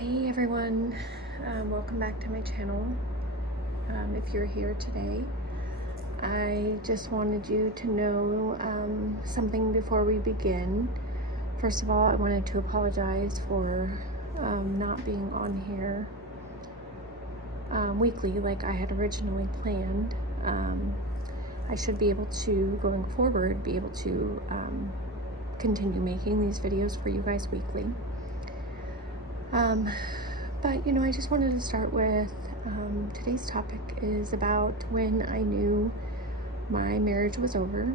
Hey everyone, welcome back to my channel. If you're here today, I just wanted you to know something before we begin. First of all, I wanted to apologize for not being on here weekly like I had originally planned. I should be able to, going forward, be able to continue making these videos for you guys weekly. But I just wanted to start with today's topic is about when I knew my marriage was over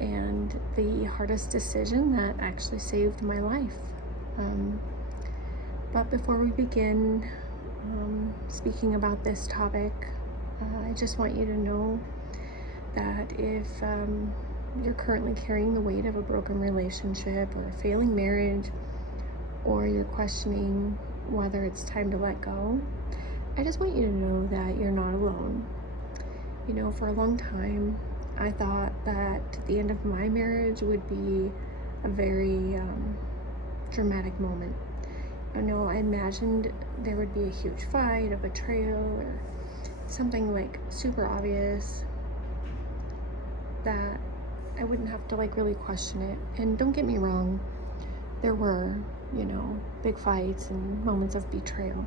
and the hardest decision that actually saved my life. But before we begin speaking about this topic, I just want you to know that if you're currently carrying the weight of a broken relationship or a failing marriage, or you're questioning whether it's time to let go, I just want you to know that you're not alone. For a long time, I thought that the end of my marriage would be a very dramatic moment. I imagined there would be a huge fight, a betrayal, or something like super obvious that I wouldn't have to really question it. And don't get me wrong, there were big fights and moments of betrayal.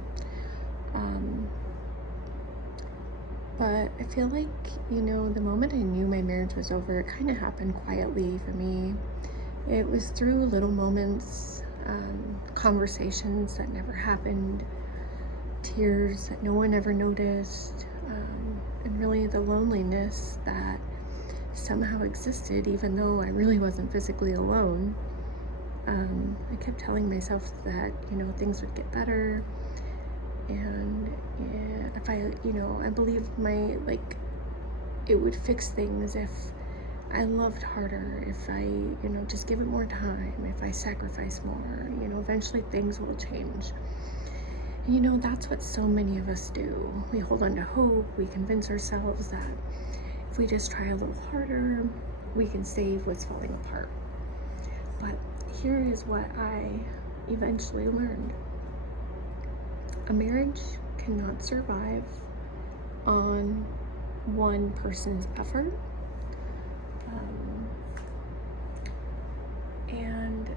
But I feel like, the moment I knew my marriage was over, it kind of happened quietly for me. It was through little moments, conversations that never happened, tears that no one ever noticed, and really the loneliness that somehow existed, even though I really wasn't physically alone. I kept telling myself that, things would get better. And if I believed it would fix things if I loved harder, if I, just give it more time, if I sacrifice more, eventually things will change. And that's what so many of us do. We hold on to hope, we convince ourselves that if we just try a little harder, we can save what's falling apart. But here is what I eventually learned. A marriage cannot survive on one person's effort. And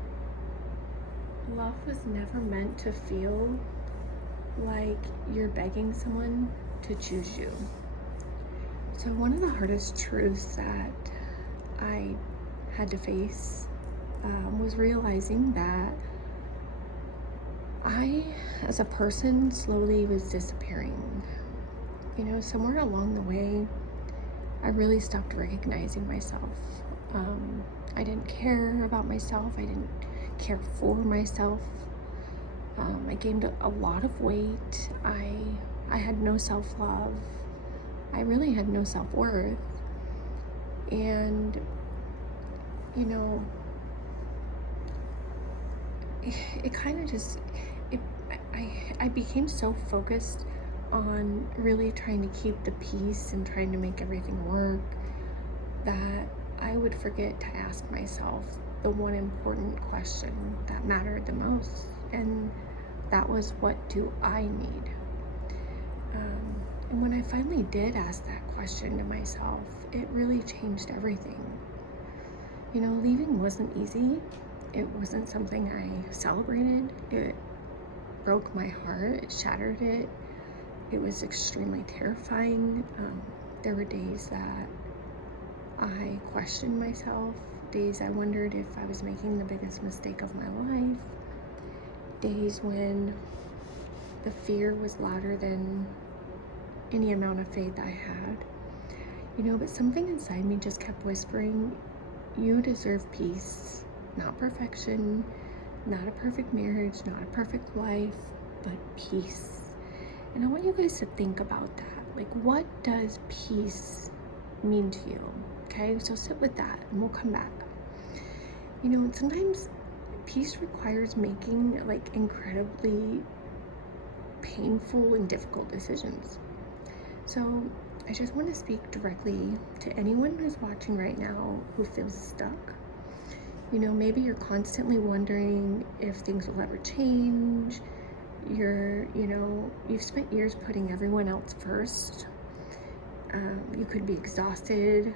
love was never meant to feel like you're begging someone to choose you. So one of the hardest truths that I had to face was realizing that I, as a person, slowly was disappearing. Somewhere along the way, I really stopped recognizing myself. I didn't care about myself. I didn't care for myself. I gained a lot of weight. I had no self-love. I really had no self-worth. And, it kind of just, I became so focused on really trying to keep the peace and trying to make everything work that I would forget to ask myself the one important question that mattered the most, and that was, what do I need? And when I finally did ask that question to myself, it really changed everything. Leaving wasn't easy. It wasn't something I celebrated. It broke my heart. It shattered it. It was extremely terrifying. There were days that I questioned myself, days I wondered if I was making the biggest mistake of my life, days when the fear was louder than any amount of faith I had. But something inside me just kept whispering, you deserve peace, not perfection, not a perfect marriage, not a perfect life, but peace. And I want you guys to think about that. What does peace mean to you? Okay, so sit with that and we'll come back. Sometimes peace requires making incredibly painful and difficult decisions. So I just want to speak directly to anyone who's watching right now who feels stuck. Maybe you're constantly wondering if things will ever change, You've spent years putting everyone else first. You could be exhausted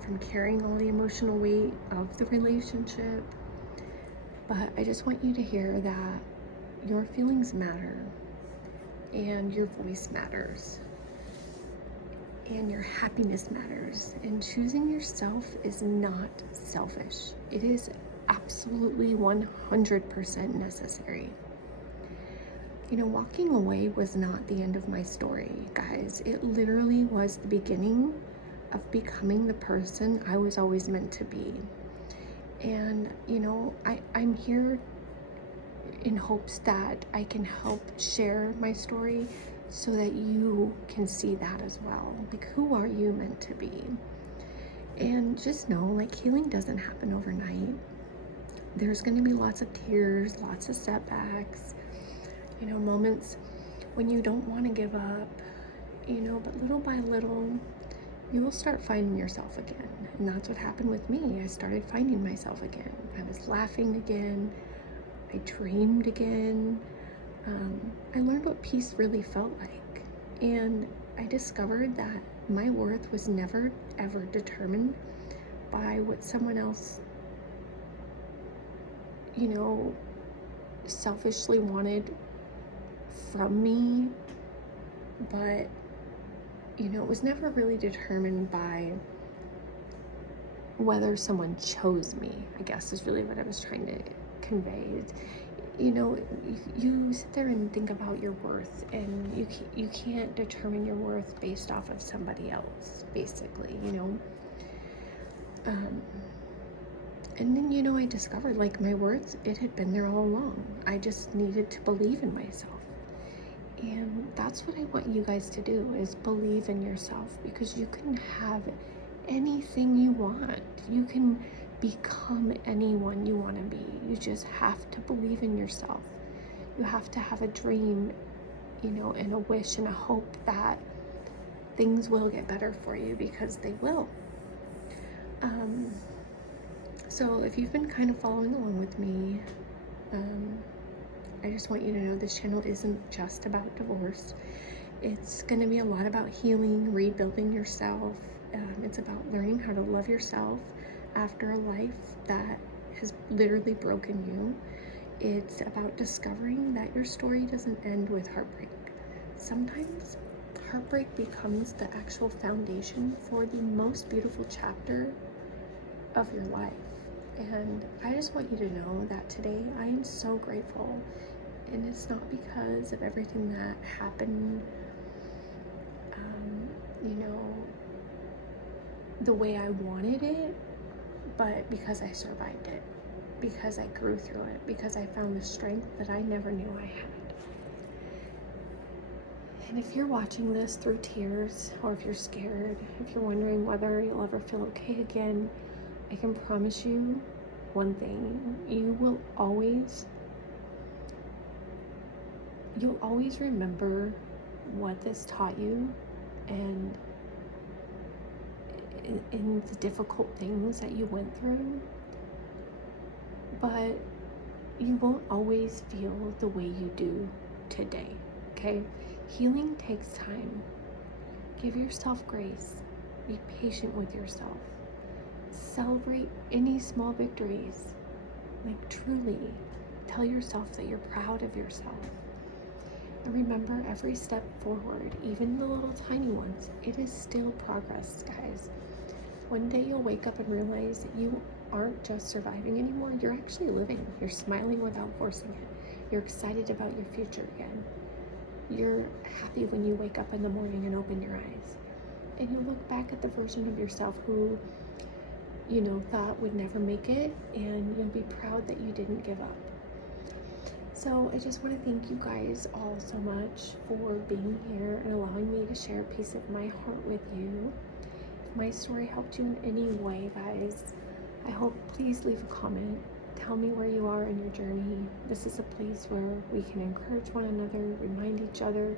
from carrying all the emotional weight of the relationship. But I just want you to hear that your feelings matter and your voice matters and your happiness matters. And choosing yourself is not selfish. It is absolutely 100% necessary. Walking away was not the end of my story, guys. It literally was the beginning of becoming the person I was always meant to be. And, I'm here in hopes that I can help share my story so that you can see that as well. Like, who are you meant to be? And just know, like, healing doesn't happen overnight. There's going to be lots of tears, lots of setbacks, moments when you don't want to give up, but little by little, you will start finding yourself again. And that's what happened with me. I started finding myself again. I was laughing again. I dreamed again. I learned what peace really felt like. And I discovered that my worth was never, ever determined by what someone else, selfishly wanted from me. But, it was never really determined by whether someone chose me, I guess is really what I was trying to convey. You sit there and think about your worth, and you can't determine your worth based off of somebody else, basically, and then, I discovered, like, my worth, it had been there all along. I just needed to believe in myself. And that's what I want you guys to do, is believe in yourself, because you can have anything you want. You can become anyone you want to be. You just have to believe in yourself. You have to have a dream, and a wish and a hope that things will get better for you, because they will. So if you've been kind of following along with me, I just want you to know this channel isn't just about divorce. It's going to be a lot about healing, rebuilding yourself. It's about learning how to love yourself after a life that has literally broken you. It's about discovering that your story doesn't end with heartbreak. Sometimes heartbreak becomes the actual foundation for the most beautiful chapter of your life. And I just want you to know that today I am so grateful. And it's not because of everything that happened, the way I wanted it, but because I survived it, because I grew through it, because I found the strength that I never knew I had. And if you're watching this through tears, or if you're scared, if you're wondering whether you'll ever feel okay again, I can promise you one thing: you'll always remember what this taught you, and in the difficult things that you went through, but you won't always feel the way you do today, okay? Healing takes time. Give yourself grace. Be patient with yourself. Celebrate any small victories. Like, truly, tell yourself that you're proud of yourself. And remember, every step forward, even the little tiny ones, it is still progress, guys. One day you'll wake up and realize that you aren't just surviving anymore, you're actually living. You're smiling without forcing it. You're excited about your future again. You're happy when you wake up in the morning and open your eyes. And you look back at the version of yourself who, thought would never make it, and you'll be proud that you didn't give up. So I just want to thank you guys all so much for being here and allowing me to share a piece of my heart with you. If my story helped you in any way, guys, I hope, please leave a comment. Tell me where you are in your journey. This is a place where we can encourage one another, remind each other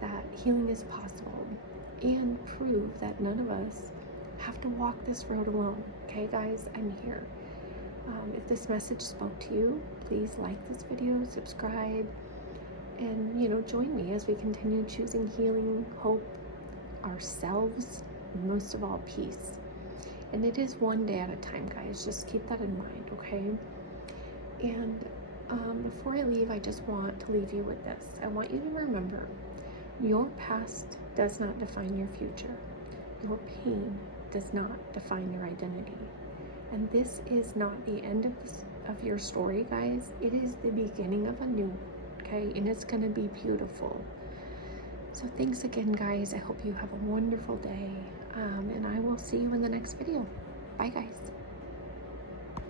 that healing is possible, and prove that none of us have to walk this road alone. Okay, guys, I'm here. If this message spoke to you, please like this video, subscribe, And, you know, join me as we continue choosing healing, hope, ourselves, and most of all, peace. And it is one day at a time, guys. Just keep that in mind, okay? And before I leave, I just want to leave you with this. I want you to remember your past does not define your future. Your pain does not define your identity. And this is not the end of your story, guys. It is the beginning of a new one, okay? And it's going to be beautiful. So thanks again, guys. I hope you have a wonderful day. And I will see you in the next video. Bye, guys.